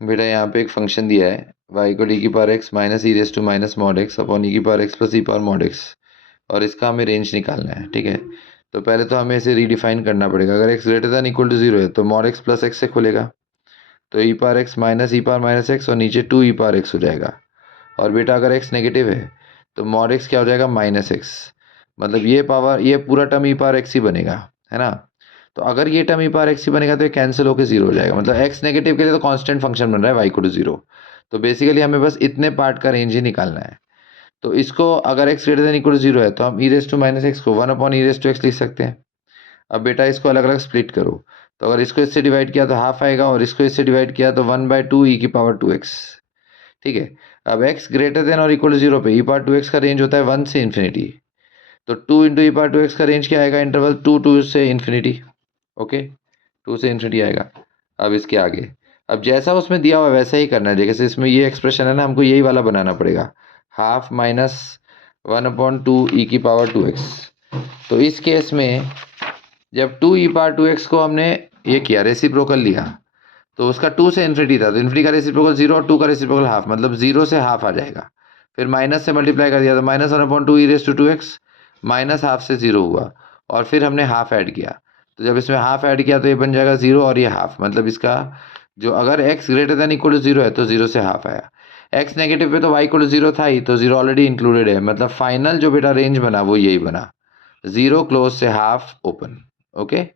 बेटा यहाँ पे एक फंक्शन दिया है y को डी की power x minus E raise to minus mod X upon E की power X plus E power mod X, और इसका हमें रेंज निकालना है। ठीक है, तो पहले तो हमें इसे रीडिफाइन करना पड़ेगा। अगर x greater than equal to zero है तो मॉड एक्स प्लस एक्स से खुलेगा, तो e power x minus e power minus x और नीचे टू ई पावर एक्स हो जाएगा। और बेटा अगर x नेगेटिव है तो मॉड एक्स क्या हो जाएगा, माइनस एक्स, मतलब ये पावर, ये पूरा टर्म ई पावर एक्स ही बनेगा, है ना। तो अगर ये टर्म ई पावर एक्स ही बनेगा तो ये कैंसिल होकर जीरो हो जाएगा, मतलब x नेगेटिव के लिए तो कांस्टेंट फंक्शन बन रहा है y को टू जीरो। तो बेसिकली हमें बस इतने पार्ट का रेंज ही निकालना है। तो इसको अगर x greater than equal to zero है तो हम e raise to minus x को one upon e raise to x लिख सकते हैं। अब बेटा इसको अलग अलग स्प्लिट करो, तो अगर इसको इससे डिवाइड किया तो हाफ आएगा और इसको इससे डिवाइड किया तो वन बाई टू ई की पावर टू एक्स। ठीक है, अब x ग्रेटर देन और इक्वल टू जीरो पे ई पावर टू एक्स का रेंज होता है वन से इन्फिनिटी, तो two into e power two x का रेंज क्या आएगा, इंटरवल टू टू से इन्फिनिटी। ओके, टू से इन्फिनिटी आएगा। अब इसके आगे, अब जैसा उसमें दिया हुआ वैसा ही करना है। जैसे इसमें ये एक्सप्रेशन है ना, हमको यही वाला बनाना पड़ेगा, half minus one upon two E की पावर टू एक्स। तो इस केस में जब two E power two X को हमने ये किया, रेसिप्रोकल लिया, तो उसका टू से इन्फिनिटी था, तो इन्फिनिटी का रेसिप्रोकल जीरो और टू का रेसिप्रोकल हाफ, मतलब जीरो से हाफ आ जाएगा। फिर माइनस से मल्टीप्लाई कर दिया तो minus one upon two e raise to two x, minus half से जीरो हुआ, और फिर हमने हाफ ऐड किया। तो जब इसमें हाफ ऐड किया तो ये बन जाएगा जीरो और ये हाफ, मतलब इसका जो अगर x greater than equal to zero है तो जीरो से हाफ आया। x नेगेटिव पे तो y इक्वल टू जीरो था ही, तो जीरो ऑलरेडी इंक्लूडेड है, मतलब फाइनल जो बेटा रेंज बना वो यही बना, जीरो क्लोज से हाफ ओपन। ओके।